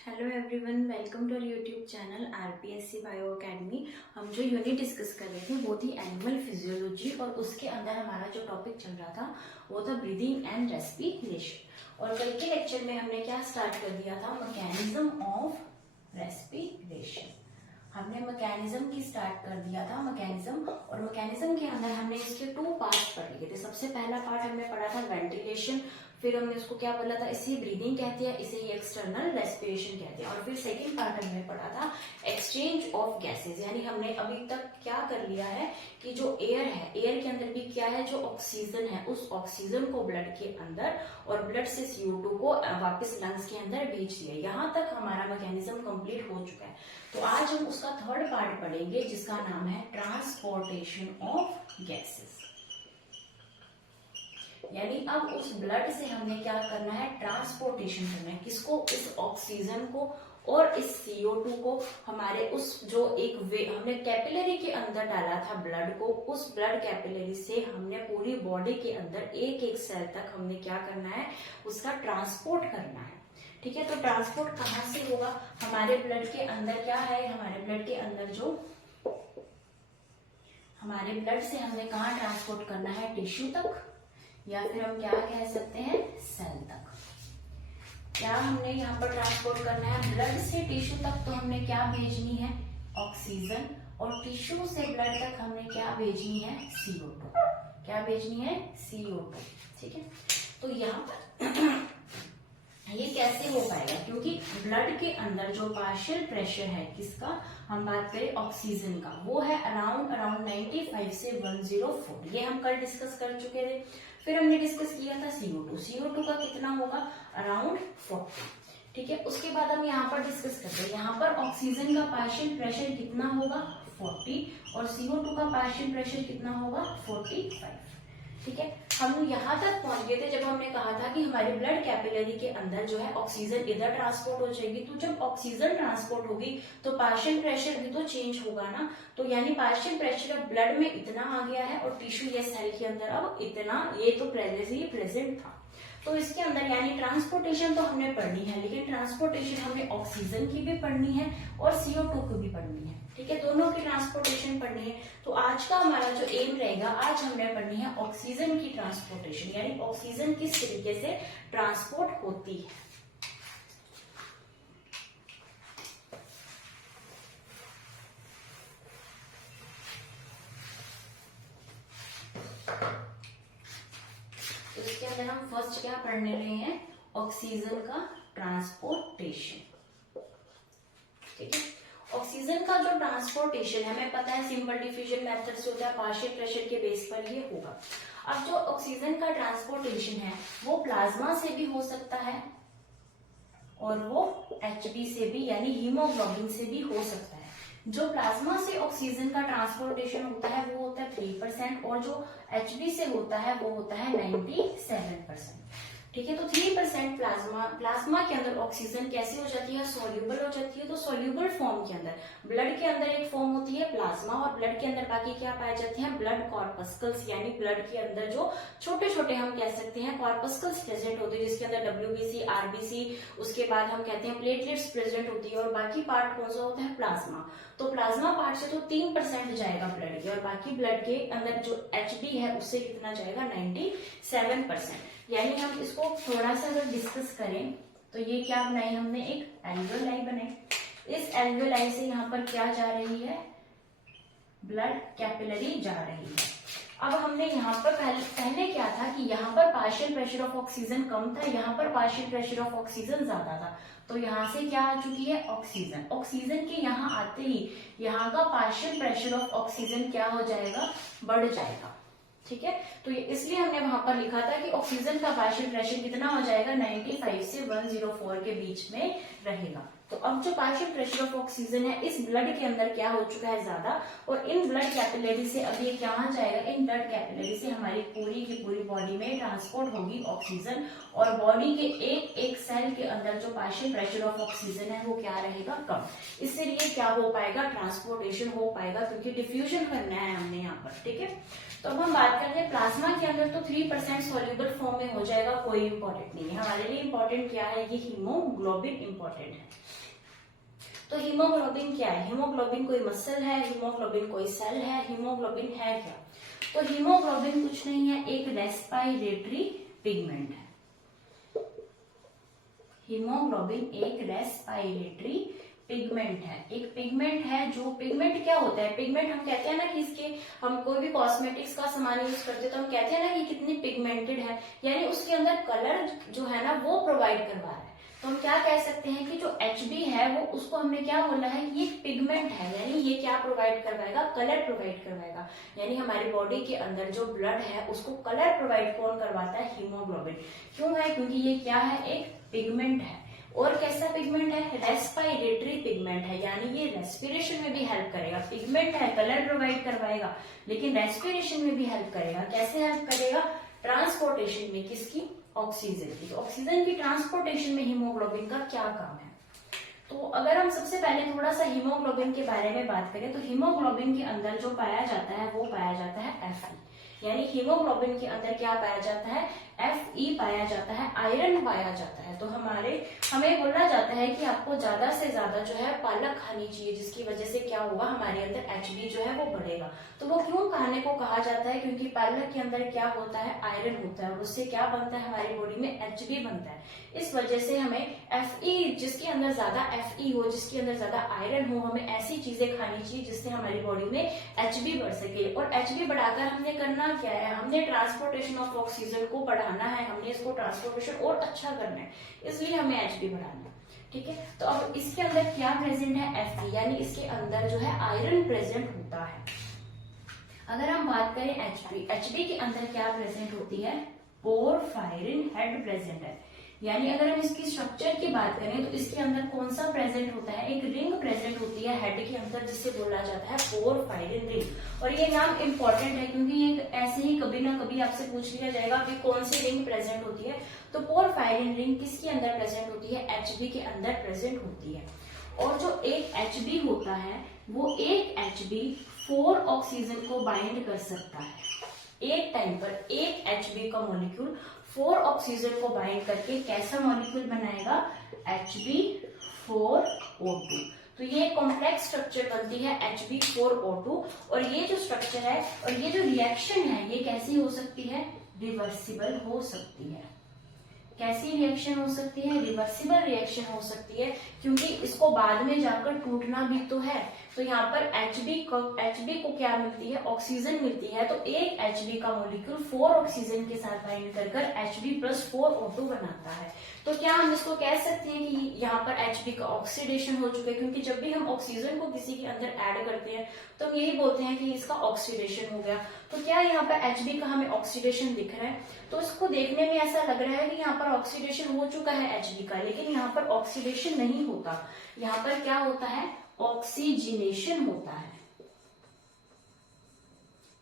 Hello everyone, welcome to our YouTube channel RPSC bio academy. हम जो unit discuss कर रहे थे वो थी एनिमल फिजियोलॉजी और उसके अंदर हमारा जो टॉपिक चल रहा था वो था ब्रीदिंग एंड रेस्पिरेशन। और कल के लेक्चर में हमने क्या स्टार्ट कर दिया था, मैकेनिज्म ऑफ रेस्पिरेशन। हमने मैकेनिज्म की स्टार्ट कर दिया था मैकेनिज्म, और मैकेनिज्म के अंदर हमने इसके टू पार्ट पढ़ लिए थे। सबसे पहला पार्ट हमने पढ़ा था वेंटिलेशन, फिर हमने उसको क्या बोला था, इसे ब्रीदिंग कहते हैं, इसे ही एक्सटर्नल रेस्पिरेशन कहते हैं। और फिर सेकंड पार्ट हमने पढ़ा था एक्सचेंज ऑफ गैसेस, यानी हमने अभी तक क्या कर लिया है कि जो एयर है, एयर के अंदर भी क्या है, जो ऑक्सीजन है, उस ऑक्सीजन को ब्लड के अंदर और ब्लड से CO2 को वापस लंग्स के अंदर भेज दिया। यहाँ तक हमारा मैकेनिज्म कंप्लीट हो चुका है। तो आज हम उसका थर्ड पार्ट पढ़ेंगे जिसका नाम है ट्रांसपोर्टेशन ऑफ गैसेस। यानी अब उस ब्लड से हमने क्या करना है, ट्रांसपोर्टेशन करना है। किसको, इस ऑक्सीजन को और इस CO2 को हमारे उस जो एक वे हमने कैपिलरी के अंदर डाला था ब्लड को, उस ब्लड कैपिलरी से हमने पूरी बॉडी के अंदर एक एक सेल तक हमने क्या करना है, उसका ट्रांसपोर्ट करना है। ठीक है, तो ट्रांसपोर्ट कहाँ से होगा, हमारे ब्लड के अंदर क्या है, हमारे ब्लड के अंदर जो हमारे ब्लड से हमने कहाँ ट्रांसपोर्ट करना है, टिश्यू तक, या फिर हम क्या कह सकते हैं, सेल तक। क्या हमने यहाँ पर ट्रांसपोर्ट करना है, ब्लड से टिश्यू तक तो हमने क्या भेजनी है, ऑक्सीजन, और टिश्यू से ब्लड तक हमने क्या भेजनी है, CO2। क्या भेजनी है, CO2। ठीक है, तो यहाँ पर ये कैसे हो पाएगा, क्योंकि ब्लड के अंदर जो पार्शियल प्रेशर है किसका, हम बात करें ऑक्सीजन का, वो है अराउंड 95 से 104। ये हम कल डिस्कस कर चुके थे। फिर हमने डिस्कस किया था CO2 का कितना होगा, अराउंड 40। ठीक है, उसके बाद हम यहाँ पर डिस्कस करते हैं, यहाँ पर ऑक्सीजन का पार्शियल प्रेशर कितना होगा, 40, और CO2 का पार्शियल प्रेशर कितना होगा, 45। ठीक है, हम यहाँ तक पहुंच गए थे जब हमने कहा था कि हमारे ब्लड कैपिलरी के अंदर जो है ऑक्सीजन इधर ट्रांसपोर्ट हो जाएगी। तो जब ऑक्सीजन ट्रांसपोर्ट होगी तो पार्शियल प्रेशर भी तो चेंज होगा ना। तो यानी पार्शियल प्रेशर अब ब्लड में इतना आ गया है और टिश्यू या सेल के अंदर अब इतना, ये तो प्रेजेंट था। तो इसके अंदर यानी ट्रांसपोर्टेशन तो हमने पढ़नी है, लेकिन ट्रांसपोर्टेशन हमने ऑक्सीजन की भी पढ़नी है और CO2 की भी पढ़नी है। ठीक है, दोनों की ट्रांसपोर्टेशन पढ़नी है। तो आज का हमारा जो एम रहेगा, आज हमने पढ़नी है ऑक्सीजन की ट्रांसपोर्टेशन, यानी ऑक्सीजन किस तरीके से ट्रांसपोर्ट होती है। तो इसके अंदर हम फर्स्ट क्या पढ़ने रहे हैं, ऑक्सीजन का ट्रांसपोर्टेशन। ठीक है, ऑक्सीजन का जो ट्रांसपोर्टेशन है, हमें पता है सिंपल डिफ्यूजन मेथड से होता है, पार्शियल प्रेशर के बेस पर ये होगा। अब जो ऑक्सीजन का ट्रांसपोर्टेशन है वो प्लाज्मा से भी हो सकता है और वो HB से भी यानी हीमोग्लोबिन से भी हो सकता है। जो प्लाज्मा से ऑक्सीजन का ट्रांसपोर्टेशन होता है वो होता है 3%, और जो HB से होता है वो होता है 97%। ठीक है, तो 3% प्लाज्मा के अंदर ऑक्सीजन कैसे हो जाती है, सोल्यूबल हो जाती है। तो सोल्यूबल फॉर्म के अंदर ब्लड के अंदर एक फॉर्म होती है प्लाज्मा, और ब्लड के अंदर बाकी क्या पाए जाते हैं, ब्लड कॉर्पस्कल्स, यानी ब्लड के अंदर जो छोटे छोटे हम कह सकते हैं कॉर्पस्कल्स प्रेजेंट होते हैं, जिसके अंदर WBC, RBC, उसके बाद हम कहते हैं प्लेटलेट्स प्रेजेंट होती है, और बाकी पार्ट कौन सा होता है, प्लाज्मा। तो प्लाज्मा पार्ट से तो 3% जाएगा ब्लड के, और बाकी ब्लड के अंदर जो HB है उससे कितना जाएगा, 97%। यानी हम इसको थोड़ा सा अगर डिस्कस करें तो ये क्या बनाई हमने, एक एल्वियोलाई बनाई। इस एल्वियोलाई से यहाँ पर क्या जा रही है, ब्लड कैपिलरी जा रही है। अब हमने यहाँ पर पहले क्या था कि यहाँ पर पार्शियल प्रेशर ऑफ ऑक्सीजन कम था, यहाँ पर पार्शियल प्रेशर ऑफ ऑक्सीजन ज्यादा था। तो यहाँ से क्या आ चुकी है, ऑक्सीजन। ऑक्सीजन के यहाँ आते ही यहाँ का पार्शियल प्रेशर ऑफ ऑक्सीजन क्या हो जाएगा, बढ़ जाएगा। ठीक है, तो इसलिए हमने वहां पर लिखा था कि ऑक्सीजन का पार्शियल प्रेशर कितना हो जाएगा, 95 से 104 के बीच में रहेगा। तो अब जो पार्शियल प्रेशर ऑफ ऑक्सीजन है इस ब्लड के अंदर क्या हो चुका है ज्यादा, और इन ब्लड कैपिलरी से अब ये कहाँ जाएगा, इन ब्लड कैपिलरी से हमारी पूरी की पूरी बॉडी में ट्रांसपोर्ट होगी ऑक्सीजन, और बॉडी के एक एक सेल के अंदर जो पार्शियल प्रेशर ऑफ ऑक्सीजन है वो क्या रहेगा, कम। इससे लिए क्या हो पाएगा, ट्रांसपोर्टेशन हो पाएगा, क्योंकि डिफ्यूजन करना है हमने यहाँ पर। ठीक है, तो अब हम बात करते हैं प्लाज्मा के अंदर, तो 3% सॉल्युबल फॉर्म में हो जाएगा, कोई इंपॉर्टेंट नहीं है हमारे लिए। इंपॉर्टेंट क्या है, ये हीमोग्लोबिन इंपॉर्टेंट है। तो हीमोग्लोबिन क्या है, हीमोग्लोबिन कोई मसल है, हीमोग्लोबिन कोई सेल है, हीमोग्लोबिन है क्या, तो हीमोग्लोबिन कुछ नहीं है, एक रेस्पिरेटरी पिगमेंट है। हीमोग्लोबिन एक रेस्पिरेटरी पिगमेंट है, एक पिगमेंट है। जो पिगमेंट क्या होता है, पिगमेंट हम कहते हैं ना कि इसके, हम कोई भी कॉस्मेटिक्स का सामान यूज करते हैं तो हम कहते हैं ना कि कितनी पिगमेंटेड है, यानी उसके अंदर कलर जो है ना वो प्रोवाइड करवा रहा है। तो हम क्या कह सकते हैं कि जो HB है वो, उसको हमने क्या बोला है, ये पिगमेंट है, यानी ये क्या प्रोवाइड करवाएगा, कलर प्रोवाइड करवाएगा। यानी हमारी बॉडी के अंदर जो ब्लड है उसको कलर प्रोवाइड कौन करवाता है, हीमोग्लोबिन। क्यों है, क्योंकि ये क्या है, एक पिगमेंट है। और कैसा पिगमेंट है, रेस्पिरेटरी पिगमेंट है, यानी ये रेस्पिरेशन में भी हेल्प करेगा। पिगमेंट है, कलर प्रोवाइड करवाएगा, लेकिन रेस्पिरेशन में भी हेल्प करेगा। कैसे हेल्प करेगा, ट्रांसपोर्टेशन में, किसकी, ऑक्सीजन की। तो ऑक्सीजन की ट्रांसपोर्टेशन में हीमोग्लोबिन का क्या काम है। तो अगर हम सबसे पहले थोड़ा सा हीमोग्लोबिन के बारे में बात करें, तो हीमोग्लोबिन के अंदर जो पाया जाता है वो पाया जाता है Fe, यानी हीमोग्लोबिन के अंदर क्या पाया जाता है, Fe पाया जाता है, आयरन पाया जाता है। तो हमें बोला जाता है कि आपको ज्यादा से ज्यादा जो है पालक खानी चाहिए, जिसकी वजह से क्या होगा, हमारे अंदर HB जो है वो बढ़ेगा। तो वो क्यों खाने को कहा जाता है, क्योंकि पालक के अंदर क्या होता है, आयरन होता है, और उससे क्या बनता है, हमारी बॉडी में HB बनता है। इस वजह से हमें Fe, जिसके अंदर ज्यादा Fe हो, जिसके अंदर ज्यादा आयरन हो, हमें ऐसी चीजें खानी चाहिए जिससे हमारी बॉडी में HB बढ़ सके। और HB बढ़ाकर हमने करना क्या है, हमने ट्रांसपोर्टेशन ऑफ ऑक्सीजन को बढ़ाना है, हमने इसको ट्रांसपोर्टेशन और अच्छा करना है, इसलिए हमें HB बढ़ाना है। ठीक है, तो अब इसके अंदर क्या प्रेजेंट है, Fe, यानी इसके अंदर जो है आयरन प्रेजेंट होता है। अगर हम बात करें HB के अंदर क्या प्रेजेंट होती है, पोरफायरिन हेड प्रेजेंट है। यानी अगर हम इसकी स्ट्रक्चर की बात करें तो इसके अंदर कौन सा प्रेजेंट होता है, एक रिंग प्रेजेंट होती है हेड के अंदर, जिससे बोला जाता है पोरफायरिन रिंग। और ये नाम इंपॉर्टेंट है, क्योंकि ये ऐसे ही कभी ना कभी आपसे पूछ लिया जाएगा कि कौन सी रिंग प्रेजेंट होती है। तो पोरफायरिन रिंग किसके अंदर प्रेजेंट होती है, HB के अंदर प्रेजेंट होती है। और जो एक HB होता है वो एक HB 4 ऑक्सीजन को बाइंड कर सकता है। एक टाइम पर एक HB का मॉलिक्यूल 4 ऑक्सीजन को बाइंड करके कैसा मॉलिक्यूल बनाएगा, HB4O2। तो ये कॉम्प्लेक्स स्ट्रक्चर बनती है HB4O2। और ये जो स्ट्रक्चर है और ये जो रिएक्शन है ये कैसी हो सकती है, रिवर्सिबल हो सकती है। कैसी रिएक्शन हो सकती है, रिवर्सिबल रिएक्शन हो सकती है, क्योंकि इसको बाद में जाकर टूटना भी तो है। तो यहाँ पर HB को क्या मिलती है, ऑक्सीजन मिलती है। तो एक HB का मॉलिक्यूल 4 ऑक्सीजन के साथ बाइंड कर HB+4O2 बनाता है। तो क्या हम इसको कह सकते हैं कि यहाँ पर HB का ऑक्सीडेशन हो चुका है, क्योंकि जब भी हम ऑक्सीजन को किसी के अंदर ऐड करते हैं तो हम यही बोलते हैं कि इसका ऑक्सीडेशन हो गया। तो क्या यहाँ पर HB का हमें ऑक्सीडेशन दिख रहा है, तो इसको देखने में ऐसा लग रहा है कि यहाँ पर ऑक्सीडेशन हो चुका है HB का, लेकिन यहाँ पर ऑक्सीडेशन नहीं होता। यहाँ पर क्या होता है, ऑक्सीजनेशन होता है।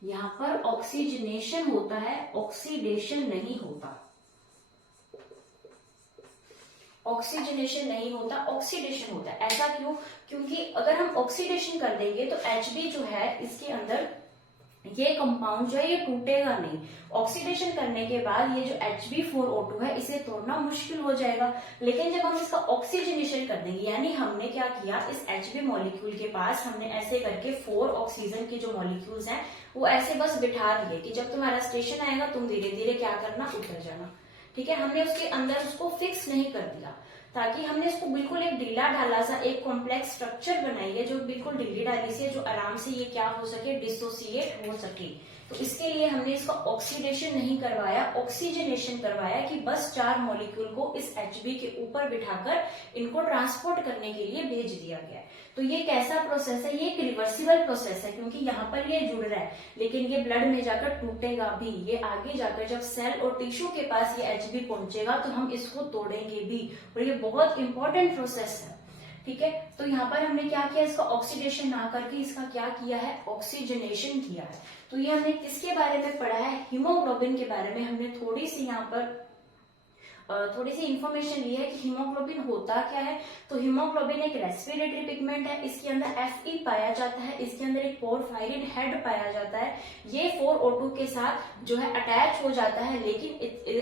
यहाँ पर ऑक्सीजनेशन होता है, ऑक्सीडेशन नहीं होता। ऑक्सीजनेशन नहीं होता, ऑक्सीडेशन होता है। ऐसा क्यों, क्योंकि अगर हम ऑक्सीडेशन कर देंगे तो HB जो है इसके अंदर ये कंपाउंड जो है ये टूटेगा नहीं। ऑक्सीडेशन करने के बाद ये जो HB4O2 है इसे तोड़ना मुश्किल हो जाएगा। लेकिन जब हम इसका ऑक्सीजनेशन कर देंगे, यानी हमने क्या किया, इस HB मॉलिक्यूल के पास हमने ऐसे करके 4 ऑक्सीजन के जो मॉलिक्यूल्स हैं वो ऐसे बस बिठा दिए कि जब तुम्हारा स्टेशन आएगा तुम धीरे धीरे क्या करना, उतर जाना। ठीक है, हमने उसके अंदर उसको फिक्स नहीं कर दिया, ताकि हमने इसको बिल्कुल एक ढीला ढाला सा एक कॉम्प्लेक्स स्ट्रक्चर बनाई है, जो बिल्कुल ढीली ढाली से, जो आराम से ये क्या हो सके, डिसोसिएट हो सके। तो इसके लिए हमने इसका ऑक्सीडेशन नहीं करवाया, ऑक्सीजनेशन करवाया, कि बस 4 मॉलिक्यूल को इस HB के ऊपर बिठाकर इनको ट्रांसपोर्ट करने के लिए भेज दिया गया। तो ये कैसा प्रोसेस है, ये एक रिवर्सिबल प्रोसेस है, क्योंकि यहाँ पर ये जुड़ रहा है लेकिन ये ब्लड में जाकर टूटेगा भी। ये आगे जाकर जब सेल और टिश्यू के पास ये HB पहुंचेगा तो हम इसको तोड़ेंगे भी, और ये बहुत इंपॉर्टेंट प्रोसेस है। ठीक है। तो यहाँ पर हमने क्या किया, इसका ऑक्सीडेशन ना करके इसका क्या किया है, ऑक्सीजनेशन किया है। तो ये हमने किसके बारे में पढ़ा है, हीमोग्लोबिन के बारे में हमने थोड़ी सी यहाँ पर थोड़ी सी इंफॉर्मेशन ली है कि हीमोग्लोबिन होता क्या है। तो हीमोग्लोबिन एक रेस्पिरेटरी पिगमेंट है, इसके अंदर Fe पाया जाता है, इसके अंदर एक पोरफायरिन हेड पाया जाता है। ये 4O2 के साथ जो है अटैच हो जाता है, लेकिन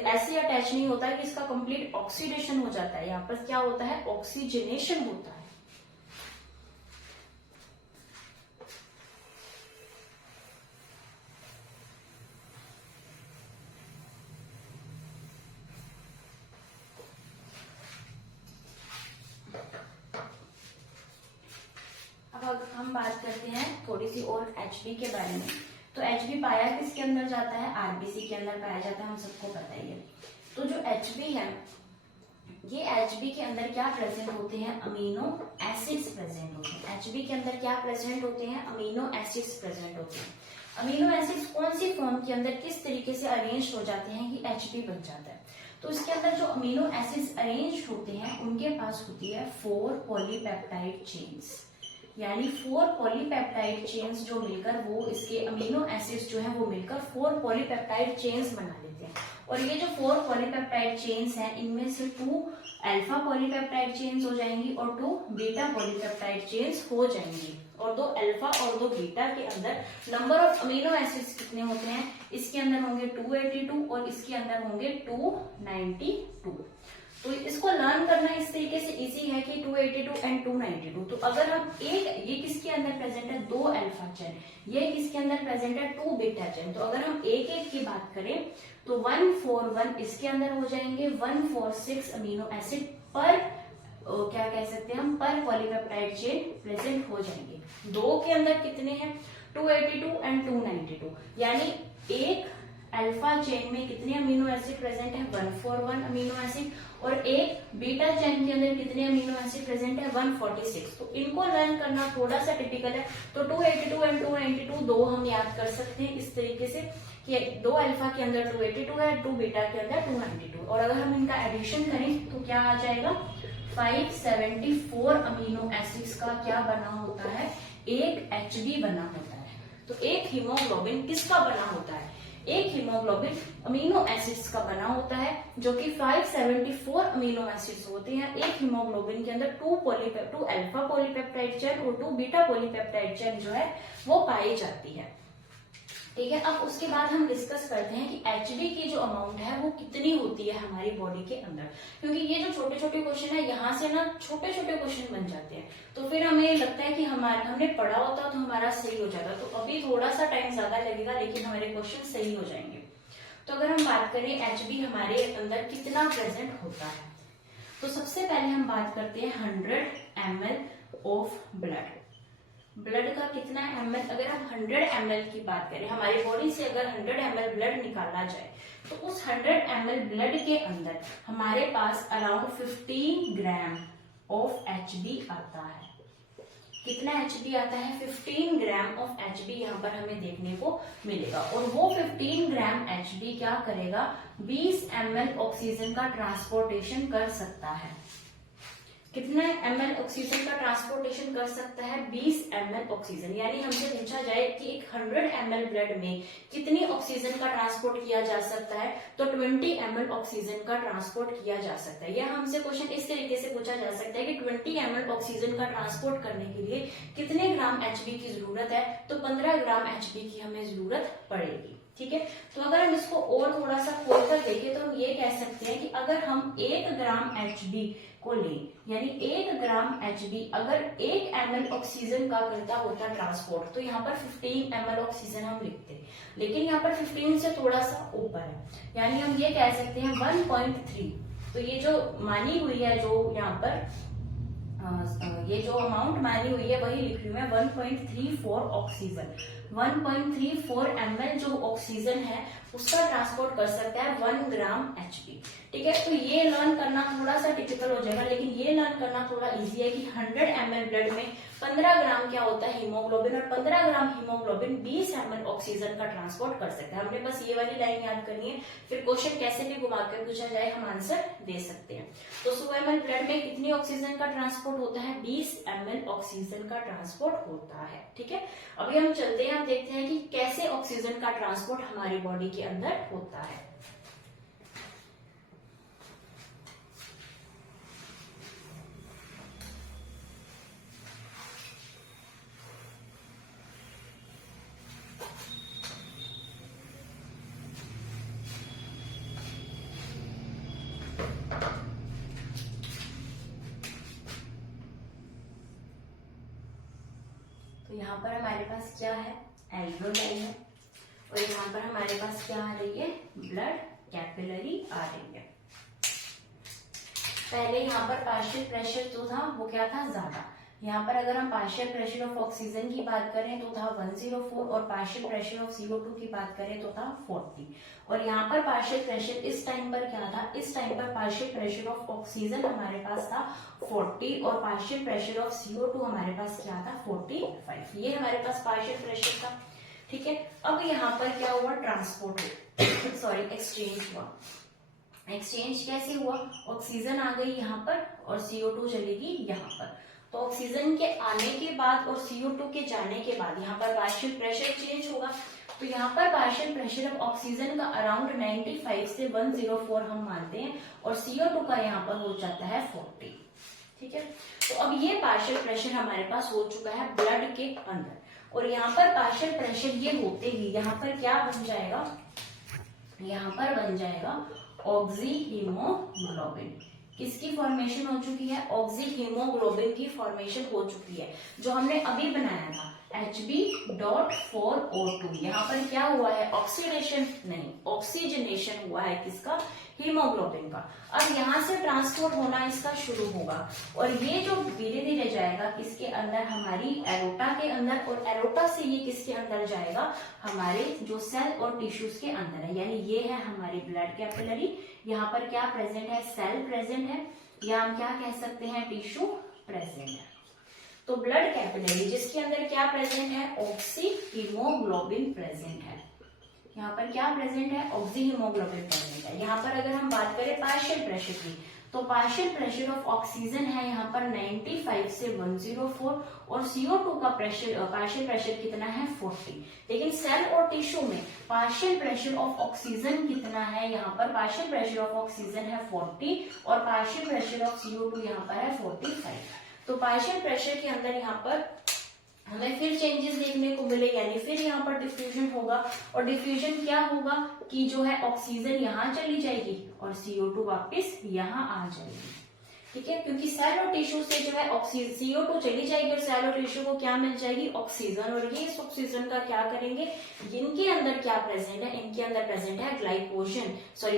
ऐसे अटैच नहीं होता है कि इसका कंप्लीट ऑक्सीडेशन हो जाता है। यहाँ पर क्या होता है, ऑक्सीजनेशन होता है। अब हम बात करते हैं थोड़ी सी और Hb के बारे में। तो Hb पाया किसके अंदर जाता है, आरबीसी के अंदर पाया जाता है, हम सबको पता ही है। तो जो Hb है, ये Hb के अंदर क्या प्रेजेंट होते हैं, अमीनो एसिड्स प्रेजेंट होते हैं। Hb के अंदर क्या प्रेजेंट होते हैं, अमीनो एसिड्स प्रेजेंट होते हैं। अमीनो एसिड्स कौन सी फॉर्म के अंदर किस तरीके से अरेंज हो जाते हैं कि Hb बन जाता है। तो इसके अंदर जो अमीनो एसिड्स अरेंज होते हैं उनके पास होती है 4 पॉलीपेप्टाइड चेन्स, यानी 4 पॉलीपेप्टाइड चेन्स जो मिलकर वो इसके अमीनो एसिड्स जो है वो मिलकर 4 पॉलीपेप्टाइड चेन्स बना लेते हैं। और ये जो 4 पॉलीपेप्टाइड चेन्स हैं, इनमें से 2 अल्फा पॉलीपेप्टाइड चेन्स हो जाएंगी और 2 बीटा पॉलीपेप्टाइड चेन्स हो जाएंगी। और 2 अल्फा और 2 बीटा के अंदर नंबर ऑफ अमीनो एसिड्स कितने होते हैं, इसके अंदर होंगे 282 और इसके अंदर होंगे 292। तो इसको लर्न करना इस तरीके से इजी है कि 282 एंड 292। तो अगर हम ये किसके अंदर प्रेजेंट है, 2 अल्फा चेन, ये किसके अंदर प्रेजेंट है, 2 बीटा चेन। तो अगर हम एक एक की बात करें तो 141 इसके अंदर हो जाएंगे, 146 अमीनो एसिड पर क्या कह सकते हैं हम, पर पॉलीपेप्टाइड चेन प्रेजेंट हो जाएंगे। 2 के अंदर कितने हैं, 282 एंड 292, यानी एक अल्फा चेन में कितने अमीनो एसिड प्रेजेंट है, 141 अमीनो एसिड, और एक बीटा चेन के अंदर कितने अमीनो एसिड प्रेजेंट है, 146। तो इनको लर्न करना थोड़ा सा टिपिकल है। तो 282 एंड 292 दो हम याद कर सकते हैं इस तरीके से कि 2 अल्फा के अंदर 282 है, 2 बीटा के अंदर 292, और अगर हम इनका एडिशन करें तो क्या आ जाएगा, 574 अमीनो एसिड्स का क्या बना होता है, एक Hb बना होता है। तो एक हीमोग्लोबिन किसका बना होता है, एक हीमोग्लोबिन अमीनो एसिड्स का बना होता है, जो कि 574 अमीनो एसिड्स होते हैं। एक हीमोग्लोबिन के अंदर 2 अल्फा पॉलीपेप्टाइड चेन और 2 बीटा पॉलीपेप्टाइड चेन जो है वो पाई जाती है। ठीक है, अब उसके बाद हम डिस्कस करते हैं कि Hb की जो अमाउंट है वो कितनी होती है हमारी बॉडी के अंदर, क्योंकि ये जो छोटे छोटे क्वेश्चन है यहाँ से ना छोटे छोटे क्वेश्चन बन जाते हैं। तो फिर हमें लगता है कि हमने पढ़ा होता तो हमारा सही हो जाता। तो अभी थोड़ा सा टाइम ज्यादा लगेगा, लेकिन हमारे क्वेश्चन सही हो जाएंगे। तो अगर हम बात करें Hb हमारे अंदर कितना प्रेजेंट होता है, तो सबसे पहले हम बात करते हैं 100 ml ऑफ ब्लड। ब्लड का कितना ml, अगर हम 100 ml की बात करें, हमारी बॉडी से अगर 100 ml ब्लड निकाला जाए तो उस 100 ml ब्लड के अंदर हमारे पास अराउंड 15 ग्राम ऑफ Hb आता है। कितना Hb आता है, 15 ग्राम ऑफ Hb यहाँ पर हमें देखने को मिलेगा। और वो 15 ग्राम Hb क्या करेगा, 20 ml ऑक्सीजन का ट्रांसपोर्टेशन कर सकता है। कितना ml ऑक्सीजन का ट्रांसपोर्टेशन कर सकता है, 20 ml ऑक्सीजन। यानी हमसे पूछा जाए कि एक 100 ml ब्लड में कितनी ऑक्सीजन का ट्रांसपोर्ट किया जा सकता है, तो 20 ml ऑक्सीजन का ट्रांसपोर्ट किया जा सकता है। या हमसे क्वेश्चन इस तरीके से पूछा जा सकता है कि 20 ml ऑक्सीजन का ट्रांसपोर्ट करने के लिए कितने ग्राम Hb की जरूरत है, तो 15 ग्राम Hb की हमें जरूरत पड़ेगी। ठीक है, तो अगर हम इसको और थोड़ा सा खोलकर देखें तो हम ये कह सकते हैं कि अगर हम 1 ग्राम Hb को लें, यानी 1 ग्राम Hb अगर 1 ml ऑक्सीजन का करता होता ट्रांसपोर्ट, तो यहाँ पर 15 ml ऑक्सीजन हम लिखते, लेकिन यहाँ पर 15 से थोड़ा सा ऊपर है, यानी हम ये कह सकते हैं 1.3। तो ये जो मानी हुई है, जो यहाँ पर ये जो अमाउंट मानी हुई है वही लिख रही हूँ मैं, 1.34 ऑक्सीजन, 1.34 ml जो ऑक्सीजन है उसका ट्रांसपोर्ट कर सकता है 1 ग्राम Hb। ठीक है, तो ये लर्न करना थोड़ा सा टिपिकल हो जाएगा, लेकिन ये लर्न करना थोड़ा इजी है कि 100 ml ब्लड में 15 ग्राम क्या होता है हीमोग्लोबिन, और 15 ग्राम हीमोग्लोबिन 20 ml ऑक्सीजन का ट्रांसपोर्ट कर सकता है। हमने बस ये वाली लाइन याद करनी है, फिर क्वेश्चन कैसे भी घुमा कर पूछा जाए हम आंसर दे सकते हैं। तो 100 ml ब्लड में कितनी ऑक्सीजन का ट्रांसपोर्ट होता है, 20 ml ऑक्सीजन का ट्रांसपोर्ट होता है। ठीक है, अभी हम चलते हैं, हम देखते हैं कि कैसे ऑक्सीजन का ट्रांसपोर्ट हमारी बॉडी के अंदर होता है। तो यहाँ पर हमारे पास क्या है, एल्वेओलाई है, और यहाँ पर हमारे पास क्या आ रही है, ब्लड कैपिलरी आ रही है। पहले यहाँ पर पार्शियल प्रेशर जो था वो क्या था, ज्यादा। यहाँ पर अगर हम पार्शियल प्रेशर ऑफ ऑक्सीजन की बात करें तो था 104, और पार्शियल प्रेशर ऑफ CO2 की बात करें तो था 40। और यहाँ पर पार्शियल प्रेशर इस टाइम पर क्या था, इस टाइम पर पार्शियल प्रेशर ऑफ ऑक्सीजन हमारे पास था 40, और पार्शियल प्रेशर ऑफ CO2 हमारे पास क्या था, 45। ये हमारे पास पार्शियल प्रेशर था। ठीक है, अब यहाँ पर क्या हुआ, ट्रांसपोर्ट हुआ सॉरी एक्सचेंज हुआ। एक्सचेंज कैसे हुआ, ऑक्सीजन आ गई यहाँ पर और CO2 चलेगी यहाँ पर। तो ऑक्सीजन के आने के बाद और CO2 के जाने के बाद यहाँ पर पार्शियल प्रेशर चेंज होगा। तो यहाँ पर पार्शियल प्रेशर ऑफ ऑक्सीजन का अराउंड 95 से 104 हम मानते हैं, और CO2 का यहाँ पर हो जाता है 40। ठीक है, तो अब ये पार्शियल प्रेशर हमारे पास हो चुका है ब्लड के अंदर, और यहाँ पर पार्शियल प्रेशर ये होते ही यहाँ पर क्या बन जाएगा, यहाँ पर बन जाएगा ऑक्सी हीमोग्लोबिन। किसकी फॉर्मेशन हो चुकी है, ऑक्सी हीमोग्लोबिन की फॉर्मेशन हो चुकी है, जो हमने अभी बनाया था Hb.4O2। यहाँ पर क्या हुआ है, ऑक्सीडेशन नहीं, ऑक्सीजनेशन हुआ है किसका, हीमोग्लोबिन का। अब यहाँ से ट्रांसपोर्ट होना इसका शुरू होगा, और ये जो धीरे धीरे जाएगा किसके अंदर, हमारी एरोटा के अंदर, और एरोटा से ये किसके अंदर जाएगा, हमारे जो सेल और टिश्यूज के अंदर है। यानी ये है हमारी ब्लड कैपिलरी, यहाँ पर क्या प्रेजेंट है, सेल प्रेजेंट है, या हम क्या कह सकते हैं, टिश्यू प्रेजेंट है। तो ब्लड कैपिलरी जिसके अंदर क्या प्रेजेंट है, ऑक्सी हीमोग्लोबिन प्रेजेंट है। यहाँ पर क्या प्रेजेंट है, ऑक्सी हीमोग्लोबिन प्रेजेंट है। यहाँ पर अगर हम बात करें पार्शियल प्रेशर की, तो पार्शियल प्रेशर ऑफ ऑक्सीजन है यहाँ पर 95 से 104, और CO2 का प्रेशर पार्शियल प्रेशर कितना है, 40। लेकिन सेल और टिश्यू में पार्शियल प्रेशर ऑफ ऑक्सीजन कितना है, यहाँ पर पार्शियल प्रेशर ऑफ ऑक्सीजन है 40, और पार्शियल प्रेशर ऑफ CO2 यहाँ पर है 45। तो पार्शियल प्रेशर के अंदर यहाँ पर हमें फिर चेंजेस देखने को मिले, यानी फिर यहाँ पर डिफ्यूजन होगा, और डिफ्यूजन क्या होगा कि जो है ऑक्सीजन यहाँ चली जाएगी और CO2 वापस यहाँ आ जाएगी। ठीक है, क्योंकि सेल और टिश्यू से जो है CO2 चली जाएगी और सेल और टिश्यू को क्या मिल जाएगी, ऑक्सीजन। और ये इस ऑक्सीजन का क्या करेंगे, इनके अंदर क्या प्रेजेंट है, इनके अंदर प्रेजेंट है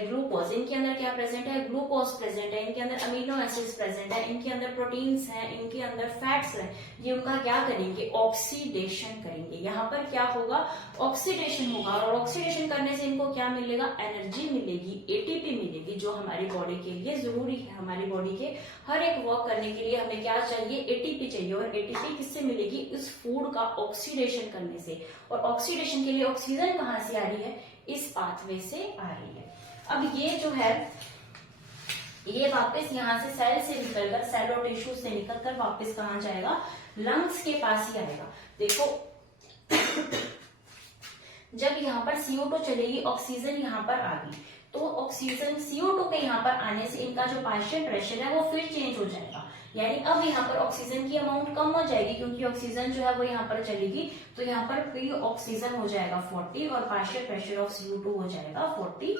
ग्लूकोज। इनके अंदर क्या प्रेजेंट है, ग्लूकोज प्रेजेंट है। इनके अंदर अमीनो एसिड्स प्रेजेंट है, इनके अंदर प्रोटीन्स हैं, इनके अंदर फैट्स हैं। ये उनका क्या करेंगे, ऑक्सीडेशन करेंगे। यहाँ पर क्या होगा, ऑक्सीडेशन होगा, और ऑक्सीडेशन करने से इनको क्या मिलेगा, एनर्जी मिलेगी, ATP मिलेगी, जो हमारी बॉडी के लिए जरूरी है। हमारी बॉडी के हर एक वर्क करने के लिए हमें क्या चाहिए, ATP चाहिए, और ATP किससे मिलेगी, इस फूड का ऑक्सीडेशन करने से। और ऑक्सीडेशन के लिए ऑक्सीजन कहाँ से आ रही है, इस पाथवे से आ रही है। अब ये जो है ये वापस यहाँ से सेल से निकलकर, सेल और टिश्यू से निकलकर वापस कहाँ जाएगा, लंग्स के पास ही आएगा। देखो जब यहाँ पर CO2 चलेगी, ऑक्सीजन यहाँ पर आ गई, तो ऑक्सीजन CO2 के यहाँ पर आने से इनका जो पार्शियल प्रेशर है वो फिर चेंज हो जाएगा। यानी अब यहाँ पर ऑक्सीजन की अमाउंट कम हो जाएगी, क्योंकि ऑक्सीजन जो है वो यहाँ पर चलेगी, तो यहाँ पर फ्री ऑक्सीजन हो जाएगा 40, और पार्शियल प्रेशर ऑफ CO2 हो जाएगा 45,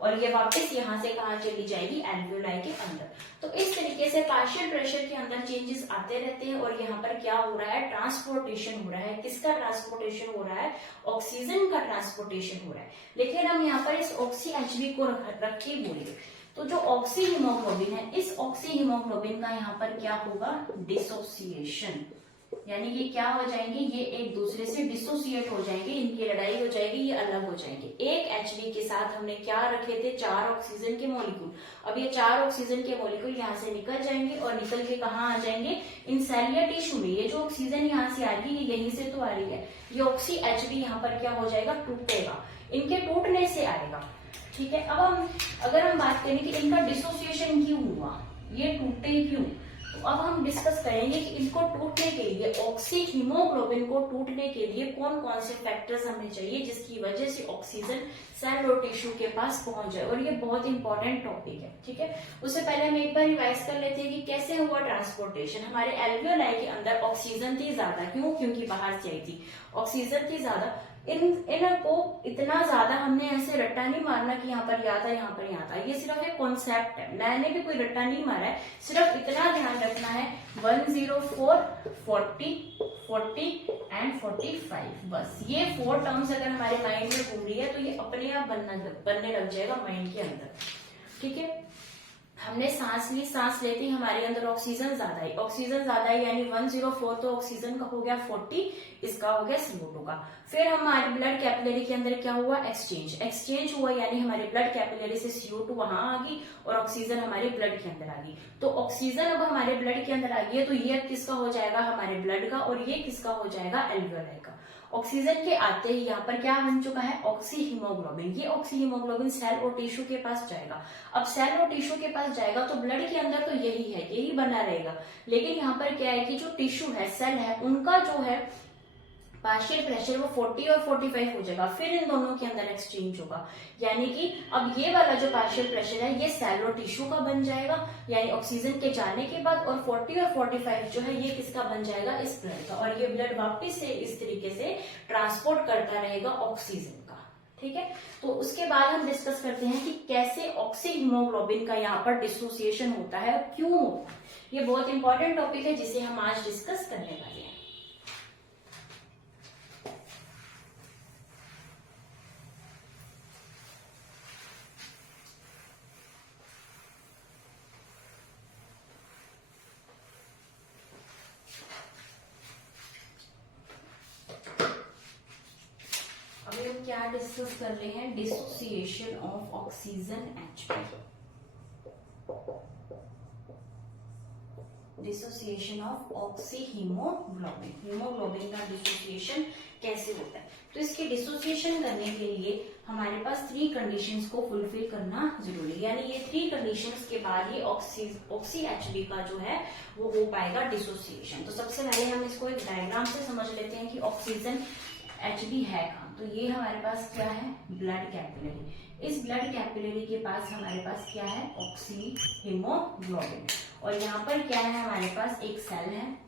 और ये वापस यहाँ से कहाँ चली जाएगी, एल्वेओलाई के अंदर। तो इस तरीके से पार्शियल प्रेशर के अंदर चेंजेस आते रहते हैं, और यहाँ पर क्या हो रहा है, ट्रांसपोर्टेशन हो रहा है। किसका ट्रांसपोर्टेशन हो रहा है, ऑक्सीजन का ट्रांसपोर्टेशन हो रहा है। लेकिन हम यहाँ पर इस ऑक्सी HB को रखे बोले, तो जो ऑक्सी हीमोग्लोबिन है, इस ऑक्सी हीमोग्लोबिन का यहाँ पर क्या होगा, डिसोसिएशन। यानी ये क्या हो जाएंगे, ये एक दूसरे से डिसोसिएट हो जाएंगे, इनकी लड़ाई हो जाएगी, ये अलग हो जाएंगे। एक Hb के साथ हमने क्या रखे थे, 4 ऑक्सीजन के मॉलिक्यूल। अब ये 4 ऑक्सीजन के मॉलिक्यूल यहाँ से निकल जाएंगे और निकल के कहाँ आ जाएंगे, इन सेल या टिश्यू में। ये जो ऑक्सीजन यहाँ से आ रही है, ये यहीं से तो आ रही है, ये ऑक्सी Hb यहाँ पर क्या हो जाएगा, टूटेगा, इनके टूटने से आएगा। ठीक है, अब अगर हम बात करें कि इनका डिसोसिएशन क्यों हुआ, ये टूटे क्यों, तो अब हम डिस्कस करेंगे कि इनको टूटने के लिए, ऑक्सी हीमोग्लोबिन को टूटने के लिए कौन कौन से फैक्टर्स हमें चाहिए जिसकी वजह से ऑक्सीजन सेल और टिश्यू के पास पहुंच जाए। और ये बहुत इंपॉर्टेंट टॉपिक है। ठीक है, उससे पहले हम एक बार रिवाइज कर लेते हैं कि कैसे हुआ ट्रांसपोर्टेशन। हमारे एल्वियोलाई के अंदर ऑक्सीजन थी ज्यादा, क्यों, क्योंकि बाहर से आई थी, ऑक्सीजन थी ज्यादा। इनको इतना ज्यादा हमने ऐसे रट्टा नहीं मारना कि यहाँ पर यहाँ था, यहाँ पर यहाँ था, ये सिर्फ एक कॉन्सेप्ट है, मैंने भी कोई रट्टा नहीं मारा है, सिर्फ इतना ध्यान रखना है 104, 40, 40 एंड 45, बस ये 4 टर्म्स अगर हमारे माइंड में घूम रही है तो ये अपने आप बनने लग जाएगा माइंड के अंदर। ठीक है, हमने सांस ली, सांस लेते ही हमारे अंदर ऑक्सीजन ज्यादा है, ऑक्सीजन ज्यादा है यानी 104, तो ऑक्सीजन का हो गया 40, इसका हो गया CO2 का। फिर हमारे ब्लड कैपिलरी के अंदर क्या हुआ, एक्सचेंज हुआ, यानी हमारे ब्लड कैपिलरी से CO2 वहां आ गई और ऑक्सीजन हमारे ब्लड के अंदर आ गई। तो ऑक्सीजन अब हमारे ब्लड के अंदर आ गई है, तो ये किसका हो जाएगा, हमारे ब्लड का, और ये किसका हो जाएगा, एल्वियोलाई का। ऑक्सीजन के आते ही यहाँ पर क्या बन चुका है, ऑक्सी हीमोग्लोबिन। ये ऑक्सी हीमोग्लोबिन सेल और टिश्यू के पास जाएगा। अब सेल और टिश्यू के पास जाएगा तो ब्लड के अंदर तो यही है, यही बना रहेगा, लेकिन यहाँ पर क्या है कि जो टिश्यू है, सेल है, उनका जो है पार्शियल प्रेशर वो 40 और 45 हो जाएगा। फिर इन दोनों के अंदर एक्सचेंज होगा, यानी कि अब ये वाला जो पार्शियल प्रेशर है ये सेल और टिश्यू का बन जाएगा, यानी ऑक्सीजन के जाने के बाद, और 40 और 45 जो है ये किसका बन जाएगा, इस ब्लड का। और ये ब्लड वापस से इस तरीके से ट्रांसपोर्ट करता रहेगा ऑक्सीजन का। ठीक है, तो उसके बाद हम डिस्कस करते हैं कि कैसे ऑक्सी हीमोग्लोबिन का यहाँ पर डिसोसिएशन होता है और क्यों होता है। ये बहुत इंपॉर्टेंट टॉपिक है जिसे हम आज डिस्कस करने वाले हैं। क्या डिस्कस कर रहे हैं, dissociation of oxygen Hb, dissociation of oxy haemoglobin. Haemoglobin का डिसोसिएशन कैसे होता है, तो इसके डिसोसिएशन करने के लिए हमारे पास 3 कंडीशंस को फुलफिल करना जरूरी है, यानी ये 3 कंडीशंस के बाद ही ऑक्सी Hb का जो है वो हो पाएगा डिसोसिएशन। तो सबसे पहले हम इसको एक डायग्राम से समझ लेते हैं कि ऑक्सीजन Hb है कहाँ। तो ये हमारे पास क्या है, ब्लड कैपिलरी। इस ब्लड कैपिलरी के पास हमारे पास क्या है, ऑक्सी हीमोग्लोबिन। और यहाँ पर क्या है, हमारे पास एक सेल है,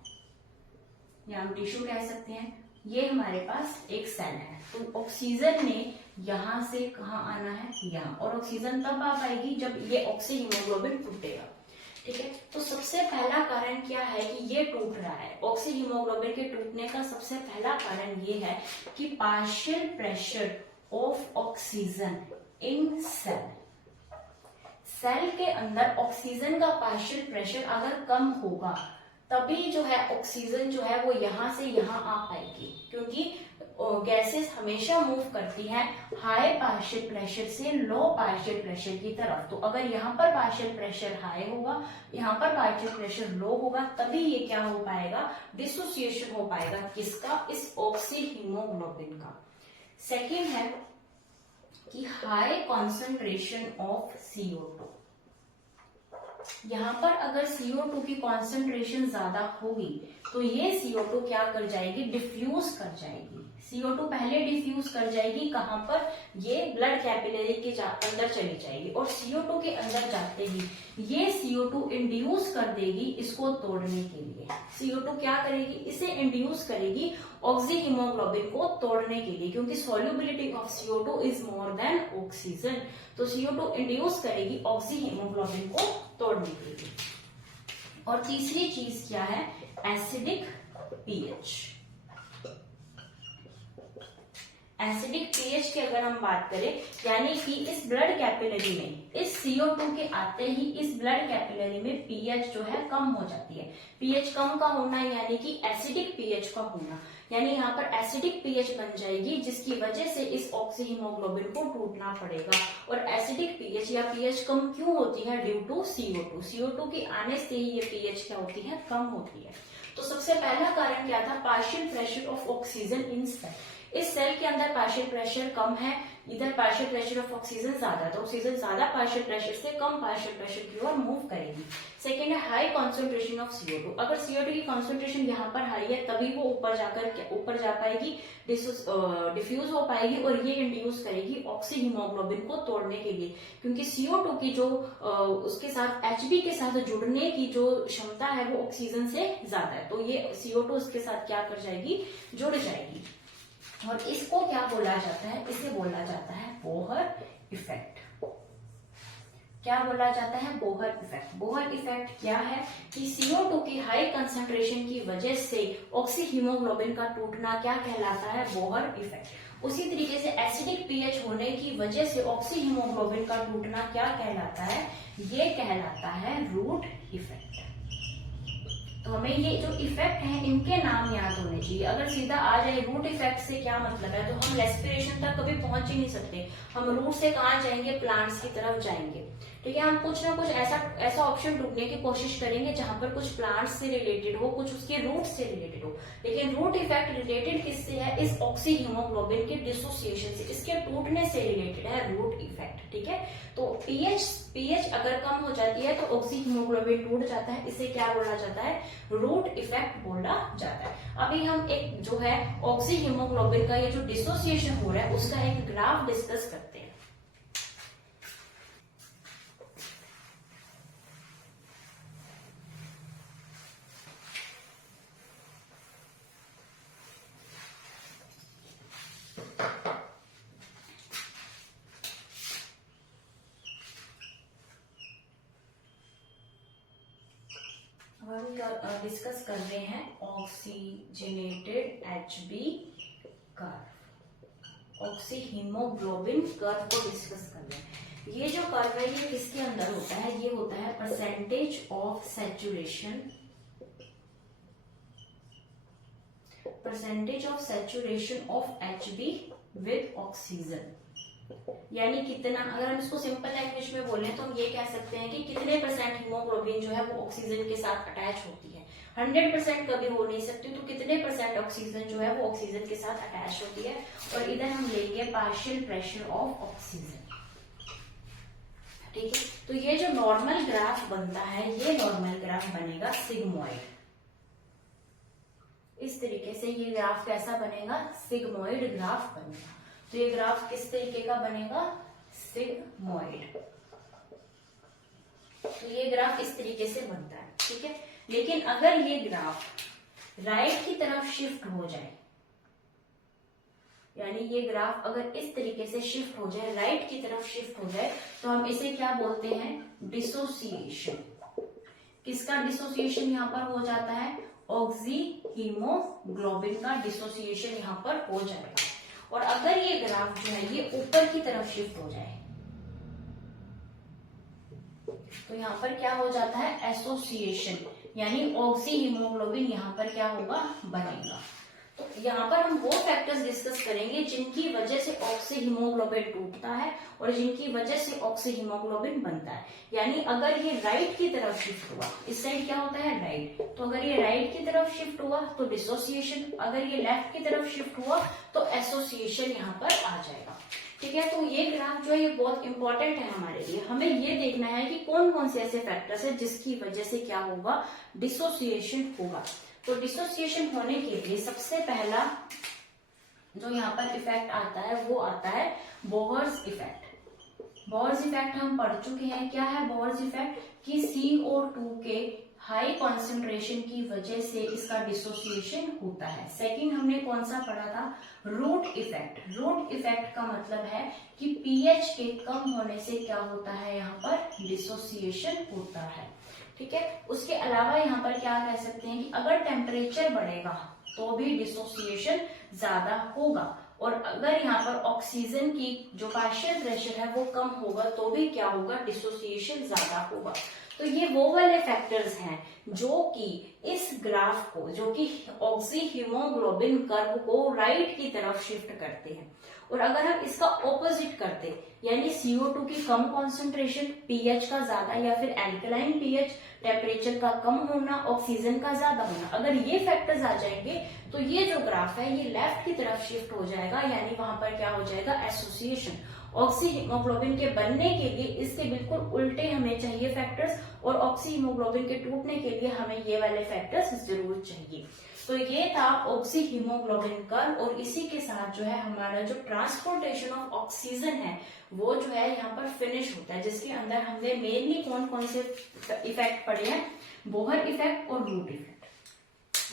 या हम टिश्यू कह सकते हैं, ये हमारे पास एक सेल है। तो ऑक्सीजन ने यहाँ से कहाँ आना है, यहाँ, और ऑक्सीजन तब आ पाएगी जब ये ऑक्सी हीमोग्लोबिन टूटेगा। ठीक है, तो सबसे पहला कारण क्या है कि ये टूट रहा है। ऑक्सी हीमोग्लोबिन के टूटने का सबसे पहला कारण ये है कि partial pressure of oxygen in cell के अंदर ऑक्सीजन का पार्शियल प्रेशर अगर कम होगा तभी जो है ऑक्सीजन जो है वो यहां से यहां आ पाएगी, क्योंकि गैसेस हमेशा मूव करती हैं हाई पार्शियल प्रेशर से लो पार्शियल प्रेशर की तरफ। तो अगर यहाँ पर पार्शियल प्रेशर हाई होगा, यहाँ पर पार्शियल प्रेशर लो होगा, तभी ये क्या हो पाएगा, डिसोसिएशन हो पाएगा, किसका, इस ऑक्सी हीमोग्लोबिन का। सेकेंड है कि हाई कॉन्सेंट्रेशन ऑफ CO2। यहाँ पर अगर CO2 की कॉन्सेंट्रेशन ज्यादा होगी तो ये CO2 क्या कर जाएगी, डिफ्यूज कर जाएगी। CO2 पहले डिफ्यूज कर जाएगी कहाँ पर, ये ब्लड कैपिलरी के अंदर चली जाएगी, और CO2 के अंदर जाते ही ये CO2 इंड्यूस कर देगी इसको तोड़ने के लिए। CO2 क्या करेगी, इसे इंड्यूस करेगी ऑक्सी हीमोग्लोबिन को तोड़ने के लिए, क्योंकि solubility of CO2 is more than oxygen. तो CO2 इंड्यूस करेगी ऑक्सी हीमोग्लोबिन को तोड़ने के लिए। और तीसरी चीज क्या है, एसिडिक pH। एसिडिक पीएच की अगर हम बात करें, यानी कि इस ब्लड कैपिलरी में इस CO2 के आते ही इस ब्लड कैपिलरी में पीएच जो है कम हो जाती है। पीएच कम का होना यानी कि एसिडिक पीएच का होना, यानी यहाँ पर एसिडिक पीएच बन जाएगी, जिसकी वजह से इस ऑक्सी हीमोग्लोबिन को टूटना पड़ेगा। और एसिडिक पीएच या पीएच कम क्यों होती है? Due to CO2। CO2 के आने से ही ये पीएच क्या होती है? कम होती है। तो सबसे पहला कारण क्या था? Partial pressure of oxygen in cell. इस सेल के अंदर पार्शियल प्रेशर कम है, इधर पार्शियल प्रेशर ऑफ ऑक्सीजन ज्यादा, तो ऑक्सीजन ज्यादा पार्शियल प्रेशर से कम पार्शियल प्रेशर की ओर मूव करेगी। सेकेंड है हाई कॉन्सेंट्रेशन ऑफ CO2। अगर CO2 की कॉन्सेंट्रेशन यहाँ पर हाई है तभी वो ऊपर जा पाएगी, डिफ्यूज हो पाएगी और ये इंड्यूस करेगी ऑक्सी हीमोग्लोबिन को तोड़ने के लिए, क्योंकि CO2 की जो उसके साथ Hb के साथ जुड़ने की जो क्षमता है वो ऑक्सीजन से ज्यादा है, तो ये CO2 उसके साथ क्या कर जाएगी? जुड़ जाएगी। और इसको क्या बोला जाता है? इसे बोला जाता है बोहर इफेक्ट। क्या बोला जाता है? Bohr effect. बोहर इफेक्ट क्या है कि CO2 की हाई कंसंट्रेशन की वजह से ऑक्सी हीमोग्लोबिन का टूटना क्या कहलाता है? Bohr effect. उसी तरीके से एसिडिक पीएच होने की वजह से ऑक्सी हीमोग्लोबिन का टूटना क्या कहलाता है? ये कहलाता है रूट इफेक्ट। तो हमें ये जो इफेक्ट है इनके नाम याद होने चाहिए। अगर सीधा आ जाए रूट इफेक्ट से क्या मतलब है, तो हम रेस्पिरेशन तक कभी पहुंच ही नहीं सकते। हम रूट से कहाँ जाएंगे? प्लांट्स की तरफ जाएंगे। ठीक है, हम कुछ ना कुछ ऐसा ऑप्शन ढूंढने की कोशिश करेंगे जहां पर कुछ प्लांट्स से रिलेटेड हो, कुछ उसके रूट से रिलेटेड हो। लेकिन रूट इफेक्ट रिलेटेड किससे है? इस ऑक्सी हीमोग्लोबिन के डिसोसिएशन से, इसके टूटने से रिलेटेड है रूट इफेक्ट। ठीक है, तो पीएच अगर कम हो जाती है तो ऑक्सी हीमोग्लोबिन टूट जाता है, इसे क्या बोला जाता है? रूट इफेक्ट बोला जाता है। अभी हम एक जो है ऑक्सी हीमोग्लोबिन का ये जो डिसोसिएशन हो रहा है उसका एक ग्राफ डिस्कस करते हैं। हम डिस्कस कर रहे हैं oxygenated Hb curve, oxy haemoglobin curve को डिस्कस कर रहे हैं। ये जो कर्व है ये किसके अंदर होता है? ये होता है percentage of saturation, percentage of saturation of Hb with oxygen. यानी कितना, अगर हम इसको सिंपल लैंग्वेज में बोलें तो हम ये कह सकते हैं कि कितने परसेंट हीमोग्लोबिन जो है वो ऑक्सीजन के साथ अटैच होती है। 100% कभी हो नहीं सकती, तो कितने परसेंट ऑक्सीजन जो है वो ऑक्सीजन के साथ अटैच होती है। और इधर हम लेंगे पार्शियल प्रेशर ऑफ ऑक्सीजन। ठीक है, तो ये जो नॉर्मल ग्राफ बनता है ये नॉर्मल ग्राफ बनेगा सिग्मोइड। इस तरीके से ये ग्राफ कैसा बनेगा? सिग्मोइड ग्राफ बनेगा। तो ये ग्राफ किस तरीके का बनेगा? सिग्मोइड। तो ये ग्राफ इस तरीके से बनता है। ठीक है, लेकिन अगर ये ग्राफ राइट की तरफ शिफ्ट हो जाए, यानी ये ग्राफ अगर इस तरीके से शिफ्ट हो जाए, राइट की तरफ शिफ्ट हो जाए, तो हम इसे क्या बोलते हैं? डिसोसिएशन। किसका डिसोसिएशन यहाँ पर हो जाता है? ऑक्सी हीमोग्लोबिन का डिसोसिएशन यहाँ पर हो जाएगा। और अगर ये ग्राफ जो है ये ऊपर की तरफ शिफ्ट हो जाए तो यहाँ पर क्या हो जाता है? एसोसिएशन, यानी ऑक्सी हीमोग्लोबिन यहाँ पर क्या होगा? बनेगा। तो यहाँ पर हम वो फैक्टर्स डिस्कस करेंगे जिनकी वजह से ऑक्सी हीमोग्लोबिन टूटता है और जिनकी वजह से ऑक्सी हीमोग्लोबिन बनता है। यानी अगर ये राइट की तरफ शिफ्ट हुआ, इस साइड क्या होता है? राइट, तो अगर ये राइट की तरफ शिफ्ट हुआ तो डिसोसिएशन, अगर ये लेफ्ट की तरफ शिफ्ट हुआ तो एसोसिएशन यहाँ पर आ जाएगा। ठीक है, तो ये ग्राफ जो है ये बहुत इंपॉर्टेंट है हमारे लिए। हमें ये देखना है कि कौन कौन से ऐसे फैक्टर्स है जिसकी वजह से क्या होगा? डिसोसिएशन होगा। तो डिसोसिएशन होने के लिए सबसे पहला जो यहाँ पर इफेक्ट आता है वो आता है बोहर्स इफेक्ट। बोहर्स इफेक्ट हम पढ़ चुके हैं। क्या है बोहर्स इफेक्ट? कि CO2 के हाई कॉन्सेंट्रेशन की वजह से इसका डिसोसिएशन होता है। सेकंड हमने कौन सा पढ़ा था? Root effect. रूट इफेक्ट का मतलब है कि पीएच के कम होने से क्या होता है? यहाँ पर डिसोसिएशन होता है। ठीक है, उसके अलावा यहाँ पर क्या कह सकते हैं कि अगर टेम्परेचर बढ़ेगा तो भी डिसोसिएशन ज्यादा होगा। और अगर यहाँ पर ऑक्सीजन की जो पार्शियल प्रेशर है वो कम होगा तो भी क्या होगा, डिसोसिएशन ज्यादा होगा। तो ये वो वाले फैक्टर्स हैं जो कि इस ग्राफ को, जो कि ऑक्सी हीमोग्लोबिन कर्व को राइट की तरफ शिफ्ट करते हैं। और अगर हम इसका ऑपोजिट करते, यानी CO2 की कम कॉन्सेंट्रेशन, पीएच का ज्यादा या फिर एल्कलाइन पीएच, टेम्परेचर का कम होना, ऑक्सीजन का ज्यादा होना, अगर ये फैक्टर्स आ जाएंगे तो ये जो ग्राफ है ये लेफ्ट की तरफ शिफ्ट हो जाएगा, यानी वहां पर क्या हो जाएगा, एसोसिएशन। ऑक्सी हीमोग्लोबिन के बनने के लिए इसके बिल्कुल उल्टे हमें चाहिए फैक्टर्स, और ऑक्सी हीमोग्लोबिन के टूटने के लिए हमें ये वाले फैक्टर्स जरूर चाहिए। तो ये था ऑक्सी हीमोग्लोबिन कर्व, और इसी के साथ जो है हमारा जो ट्रांसपोर्टेशन ऑफ ऑक्सीजन है वो जो है यहाँ पर फिनिश होता है, जिसके अंदर हमने मेनली कौन कौन से इफेक्ट पढ़े हैं, बोहर इफेक्ट और रूट इफेक्ट।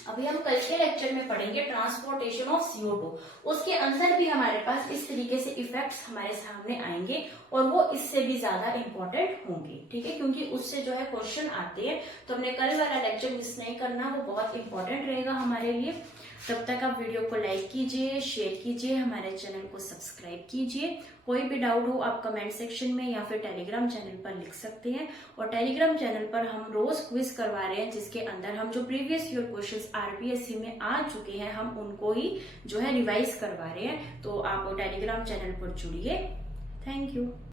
अभी हम कल के लेक्चर में पढ़ेंगे ट्रांसपोर्टेशन ऑफ CO2, उसके अंदर भी हमारे पास इस तरीके से इफेक्ट्स हमारे सामने आएंगे और वो इससे भी ज्यादा इंपॉर्टेंट होंगे, ठीक है, क्योंकि उससे जो है क्वेश्चन आते हैं। तो हमने कल वाला लेक्चर मिस नहीं करना, वो बहुत इंपॉर्टेंट रहेगा हमारे लिए। तब तक आप वीडियो को लाइक कीजिए, शेयर कीजिए, हमारे चैनल को सब्सक्राइब कीजिए। कोई भी डाउट हो आप कमेंट सेक्शन में या फिर टेलीग्राम चैनल पर लिख सकते हैं। और टेलीग्राम चैनल पर हम रोज क्विज करवा रहे हैं, जिसके अंदर हम जो प्रीवियस ईयर क्वेश्चंस आरपीएससी में आ चुके हैं हम उनको ही जो है रिवाइज करवा रहे हैं। तो आप टेलीग्राम चैनल पर जुड़िए। Thank you.